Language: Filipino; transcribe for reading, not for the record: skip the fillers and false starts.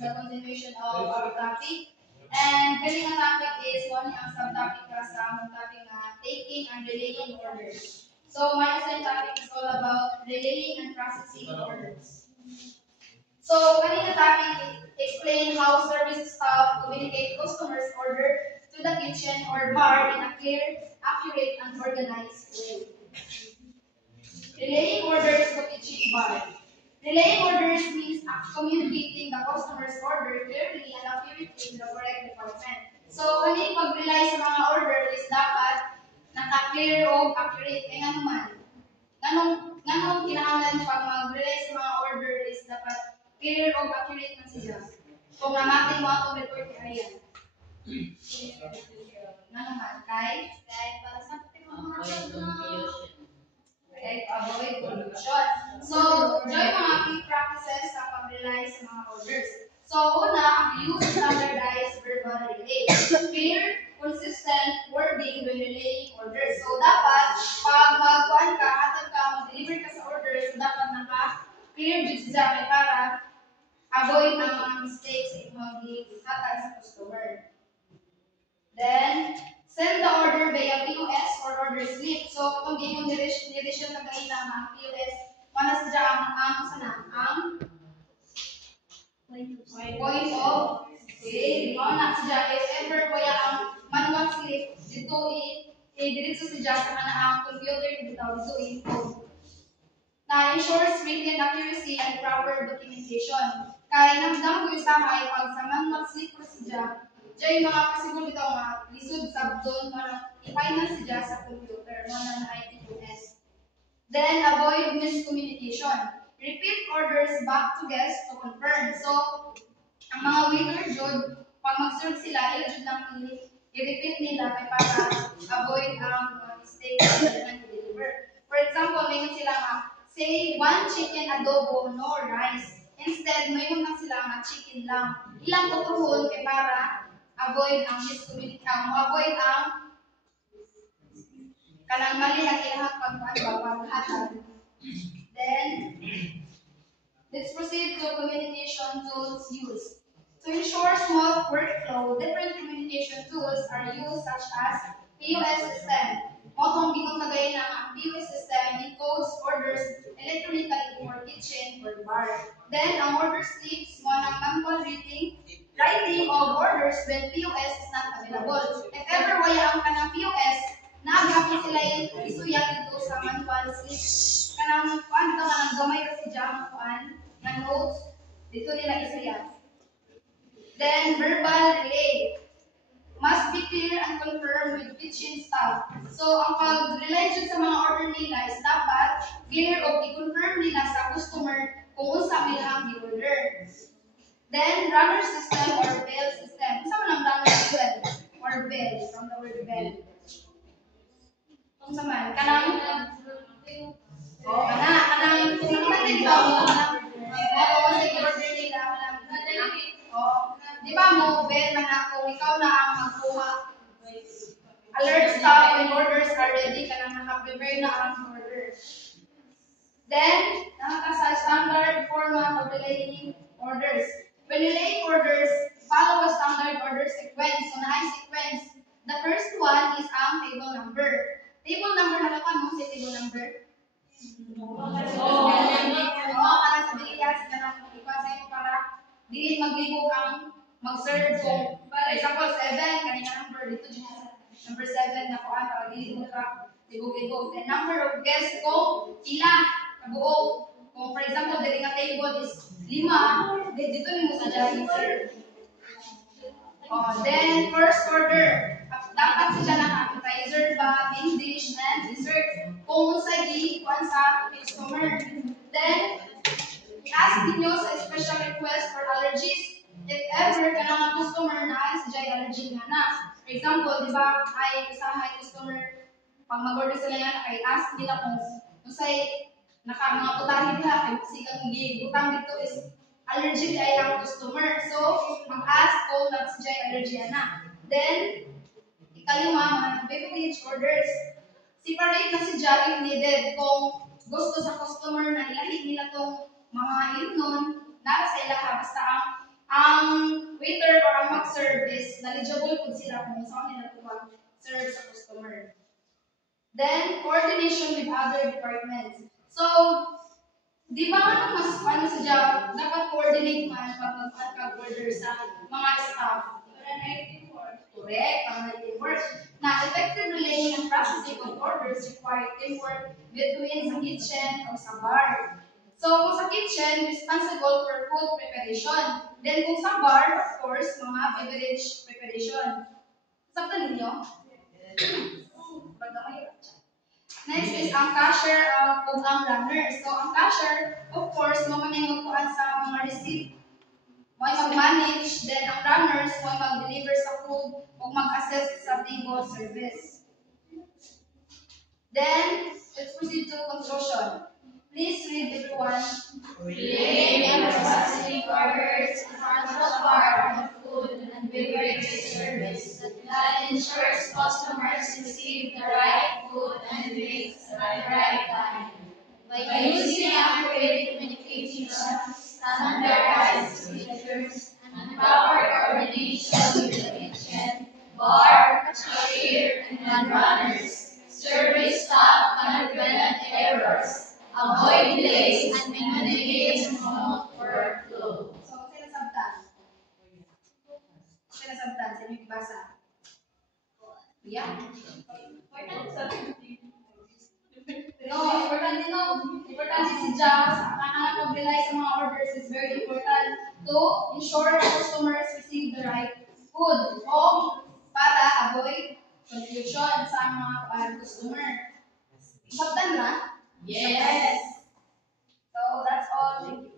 the continuation of our topic. And kaning ang topic is one ang subtopic para sa among topic na taking and relaying orders. So my assigned topic is all about relaying and processing orders. So kanina topic explain how service staff communicate customers' order to the kitchen or bar in a clear, accurate, and organized way. Relaying orders to kitchen bar. Relaying orders means communicating the customer's order clearly and accurately to the correct department. So, kami pag-relay sa mga order is dapat naka-clear o accurate. Kaya nga naman, ganong kinahanglan pag mag-relay sa mga order is dapat clear o accurate na siya. Kung namating mo atong report kay Arian. Nga naman, kay para sa avoid confusion. So, join mga key practices sa pag-relay sa mga orders. So, una, use standardized verbal relay. Clear, consistent wording when relaying orders. So, dapat, pag magkuhan ka, hatag ka, mag-deliver ka sa orders, dapat naka-clear dito siya para avoid ang mga mistakes sa imong hatag sa customer. Then, send the order via POS or order slip. So, kung di mo niresyon na gawin na ang POS, para sa dyan ang point of sale. Na sa dyan, if ever kaya ang manual slip, dito i-diretso sa dyan sa ang computer dito i-code. Na ensures written accuracy and proper documentation. Kaya namdam ko isahay pag sa manual slip procedure, dyan mga pasiguro dito nga lisod subzone para i-final siya sa computer na IPOS. Then avoid miscommunication. Repeat orders back to guests to confirm. So, ang mga waiter jud pag mag-serve sila, i-jud lang i-repeat nila kay para avoid ang mistakes na i-deliver. For example, mayroon sila nga say 1 chicken adobo, no rice. Instead, mayroon lang sila nga chicken lang. Ilang tutuhon kay para avoid ang miscommunication, avoid ang kanang mali ang ilang paghatag. Then, let's proceed to communication tools used. To ensure smooth workflow, different communication tools are used such as POS system. Motong ginong tagay ng POS system encodes orders electronically for kitchen or bar. Then, ang order slips mo ng manual writing of orders when POS is not available. If ever wala ang kanang POS, naghapon sila yung isuya dito sa manual slip. Kanang kuan daw kanang gamay kasi jam kuan ng notes dito nila isuya. Then verbal relay must be clear and confirmed with kitchen staff. So ang pag-relay sa mga order nila is dapat clear o i-confirm nila sa customer kung unsa nila ang i-order. Then runner system or bell system. Unsa man ang runner system or bell from the word bell? Kung man, kanang kanang kung nakatig ka mo, kasi i-order nila, di ba mo, bell man kung ikaw na ang magkuha, alert staff when orders are ready, kanang naka-prepare na ang order. Then, nakakasa standard format of relaying orders. When relaying orders, follow a standard order sequence. So, na sequence. The first one is ang table number. Table number na ka mo si table number? Para sa bilyas ka na ipasay mo para dili maglibog ang mag-serve kung, for example, 7, kanina number dito dyan. Number 7 na kuan para dili mo ka libog-libog. Then number of guests ko, ila, kabuo. Kung for example, dili nga table is 5, dito ni mo sa dyan serve. Then first order. Dapat siya ng appetizer ba, main dish, and dessert. Kung sa kuan sa customer. Then, i-ask ninyo sa special request for allergies. If ever ka ng customer na sa allergy nga na. For example, di ba, ay usahay customer, pag mag-order sila yan, ay ask nila kung say, mga putahin nila, kay sigang butang dito is allergy ay ang customer. So, mag-ask kung nag-sa allergy na. Then, ikalima, beverage orders. Separate na si Jai if needed. Kung gusto sa customer na ilahin nila tong mga inunon, nara sa ilaha. Basta ang pag-serve is knowledgeable kung sila kung saan nila ito pag-serve sa customer. Then, coordination with other departments. So, di ba ano sa job, dapat coordinate man pag mag-order sa mga staff. Correct, para teamwork. Na effective relation and processing of orders require teamwork between sa kitchen o sa bar. So, kung sa kitchen, responsible for food preparation. Then, kung sa bar, of course, mga beverage preparation. Saktan ninyo? Next is ang cashier o ang runner. So, ang cashier, of course, mamanay magpuan sa mga receipt. May mag-manage, then ang runners, may mag-deliver sa food o mag-assist sa table service. Then, let's proceed to construction. Please read everyone. Laying and processing orders is an essential part of the food and beverage service that ensures customers receive the right food and drinks at the right time. By using accurate communication, standardized procedures, and proper coordination with the kitchen, bar, cashier, and runners, service staff can prevent errors, avoid delays, and maintain a smooth workflow. So, sinasabtan. Sinasabtan. Sino yung basa? Yeah. No, importante no. Importante si Jobs. Ang mag-rely sa mga orders is very important to ensure customers receive the right food o para avoid confusion sa mga customer. Sabtan na? Yes. So, that's all. Thank you.